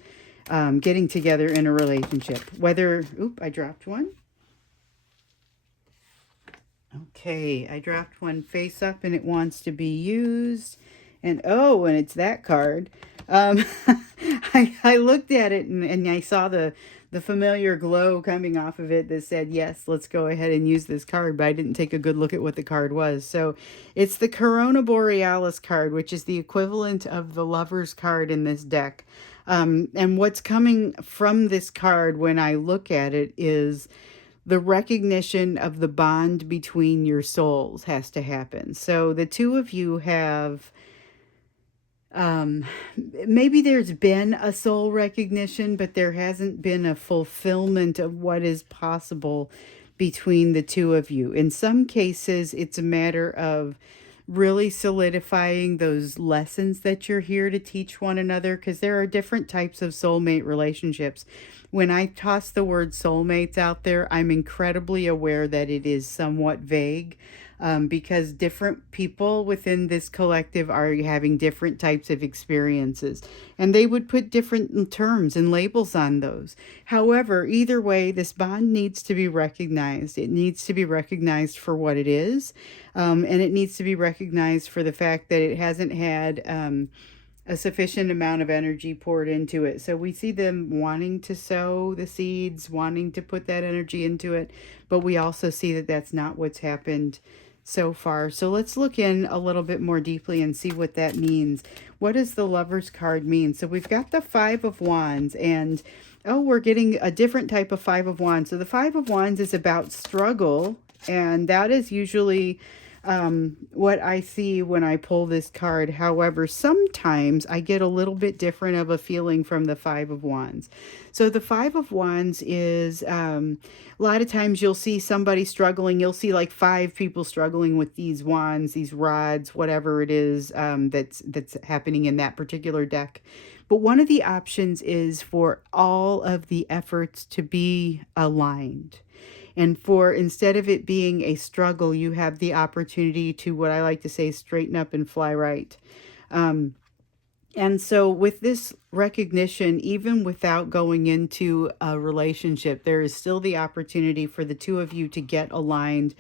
getting together in a relationship, whether, oop, I dropped one. Okay, I dropped one face up and it wants to be used. And oh, and it's that card. Um, I looked at it and I saw the familiar glow coming off of it that said, yes, let's go ahead and use this card, but I didn't take a good look at what the card was. So it's the Corona Borealis card, which is the equivalent of the Lover's card in this deck. And what's coming from this card when I look at it is the recognition of the bond between your souls has to happen. So the two of you have, um, maybe there's been a soul recognition, but there hasn't been a fulfillment of what is possible between the two of you. In some cases, it's a matter of really solidifying those lessons that you're here to teach one another, because there are different types of soulmate relationships. When I toss the word soulmates out there, I'm incredibly aware that it is somewhat vague, because different people within this collective are having different types of experiences, and they would put different terms and labels on those. However, either way, this bond needs to be recognized. It needs to be recognized for what it is, and it needs to be recognized for the fact that it hasn't had a sufficient amount of energy poured into it. So we see them wanting to sow the seeds, wanting to put that energy into it, but we also see that that's not what's happened so far. So let's look in a little bit more deeply and see what that means. What does the Lover's card mean? So we've got the Five of Wands, and oh, we're getting a different type of Five of Wands. So the Five of Wands is about struggle, and that is usually what I see when I pull this card. However, sometimes I get a little bit different of a feeling from the Five of Wands. So the Five of Wands is, a lot of times you'll see somebody struggling. You'll see like five people struggling with these wands, these rods, whatever it is that's happening in that particular deck. But one of the options is for all of the efforts to be aligned. And for instead of it being a struggle, you have the opportunity to, what I like to say, straighten up and fly right. And so with this recognition, even without going into a relationship, there is still the opportunity for the two of you to get aligned.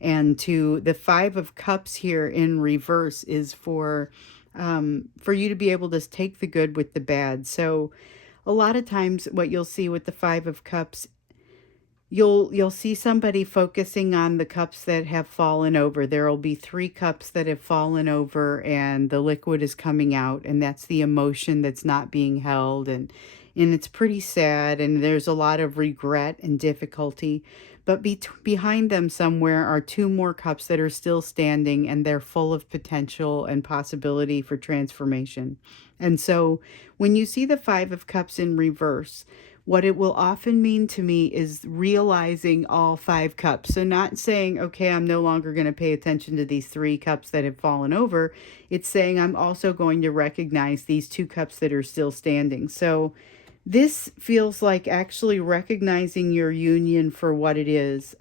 And to the Five of Cups here in reverse is for you to be able to take the good with the bad. So a lot of times what you'll see with the Five of Cups, you'll see somebody focusing on the cups that have fallen over. There'll be 3 cups that have fallen over and the liquid is coming out, and that's the emotion that's not being held, and it's pretty sad, and there's a lot of regret and difficulty. But behind them somewhere are 2 more cups that are still standing, and they're full of potential and possibility for transformation. And so when you see the 5 of cups in reverse, what it will often mean to me is realizing all 5 cups. So not saying, okay, I'm no longer going to pay attention to these 3 cups that have fallen over. It's saying I'm also going to recognize these 2 cups that are still standing. So this feels like actually recognizing your union for what it is.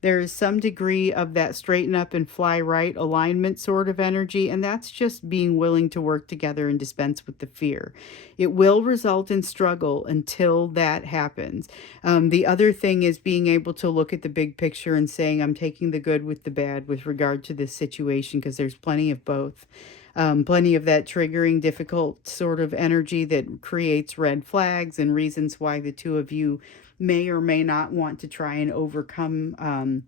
There is some degree of that straighten up and fly right alignment sort of energy, and that's just being willing to work together and dispense with the fear. It will result in struggle until that happens. The other thing is being able to look at the big picture and saying, I'm taking the good with the bad with regard to this situation, because there's plenty of both. Plenty of that triggering, difficult sort of energy that creates red flags and reasons why the 2 of you may or may not want to try and overcome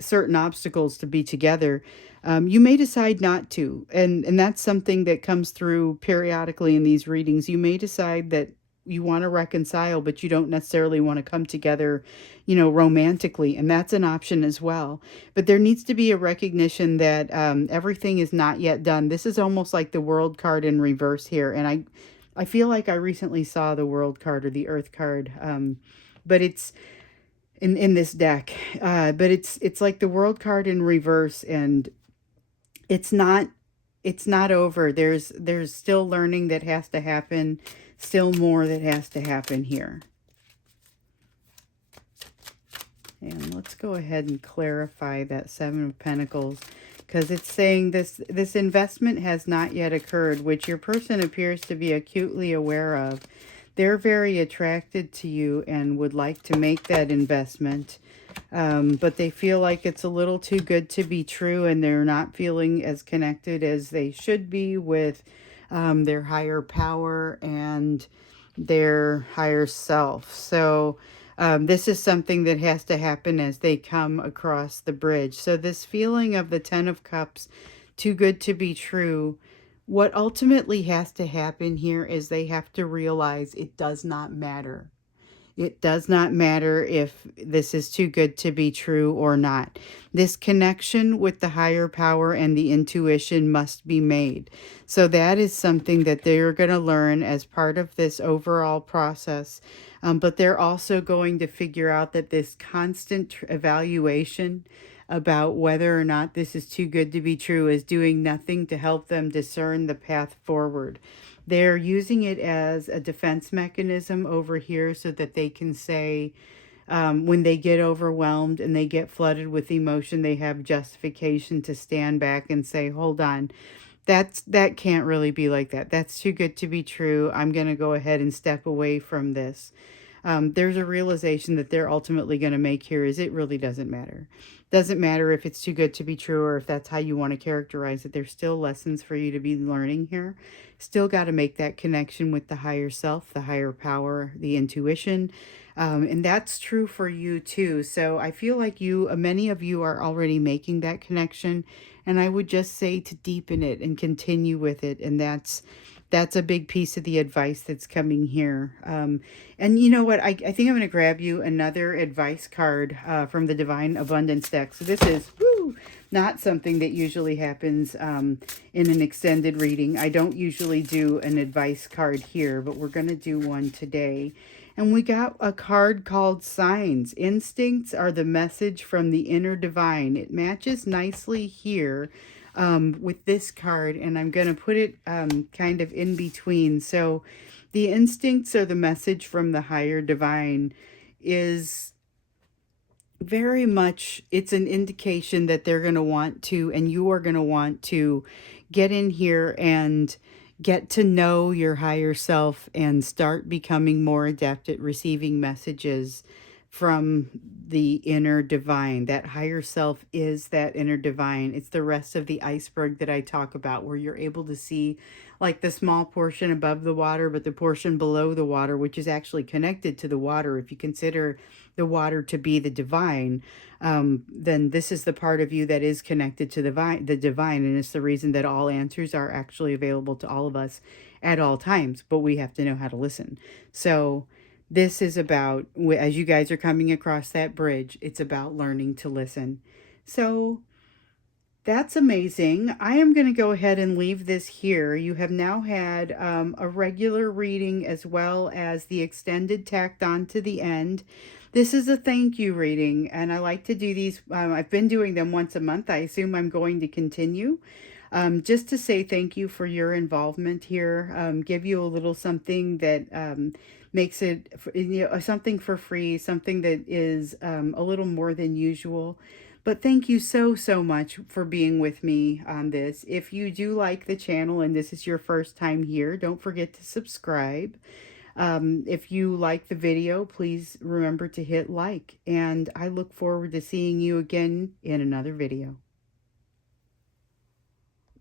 certain obstacles to be together. You may decide not to, and that's something that comes through periodically in these readings. You may decide that you want to reconcile, but you don't necessarily want to come together, romantically, and that's an option as well. But there needs to be a recognition that everything is not yet done. This is almost like the World card in reverse here, and I feel like I recently saw the World card or the Earth card, but it's in this deck. But it's like the World card in reverse, and it's not over. There's still learning that has to happen, still more that has to happen here. And let's go ahead and clarify that 7 of Pentacles, because it's saying this investment has not yet occurred, which your person appears to be acutely aware of. They're very attracted to you and would like to make that investment, but they feel like it's a little too good to be true, and they're not feeling as connected as they should be with their higher power and their higher self. So this is something that has to happen as they come across the bridge. So this feeling of the 10 of Cups, too good to be true, what ultimately has to happen here is they have to realize it does not matter. It does not matter if this is too good to be true or not. This connection with the higher power and the intuition must be made. So that is something that they're going to learn as part of this overall process. But they're also going to figure out that this constant evaluation about whether or not this is too good to be true is doing nothing to help them discern the path forward. They're using it as a defense mechanism over here so that they can say, when they get overwhelmed and they get flooded with emotion, they have justification to stand back and say, hold on, that can't really be like that. That's too good to be true. I'm going to go ahead and step away from this. There's a realization that they're ultimately going to make here is it really doesn't matter. Doesn't matter if it's too good to be true or if that's how you want to characterize it. There's still lessons for you to be learning here. Still got to make that connection with the higher self, the higher power, the intuition. And that's true for you too. So I feel like many of you are already making that connection. And I would just say to deepen it and continue with it. And that's a big piece of the advice that's coming here. And you know what? I think I'm going to grab you another advice card from the Divine Abundance deck. So this is not something that usually happens in an extended reading. I don't usually do an advice card here, but we're going to do one today. And we got a card called Signs. Instincts are the message from the inner divine. It matches nicely here with this card, and I'm going to put it kind of in between. So the instincts or the message from the higher divine is very much, it's an indication that they're going to want to, and you are going to want to get in here and get to know your higher self and start becoming more adept at receiving messages from the inner divine. That higher self is that inner divine. It's the rest of the iceberg that I talk about, where you're able to see like the small portion above the water, but the portion below the water, which is actually connected to the water. If you consider the water to be the divine, then this is the part of you that is connected to the divine, and it's the reason that all answers are actually available to all of us at all times, but we have to know how to listen. So this is about, as you guys are coming across that bridge, it's about learning to listen. So that's amazing. I am going to go ahead and leave this here. You have now had a regular reading as well as the extended tacked on to the end. This is a thank you reading, and I like to do these. I've been doing them once a month. I assume I'm going to continue. Just to say thank you for your involvement here, give you a little something that makes it, something for free, something that is a little more than usual. But thank you so, so much for being with me on this. If you do like the channel and this is your first time here, don't forget to subscribe. If you like the video, please remember to hit like. And I look forward to seeing you again in another video.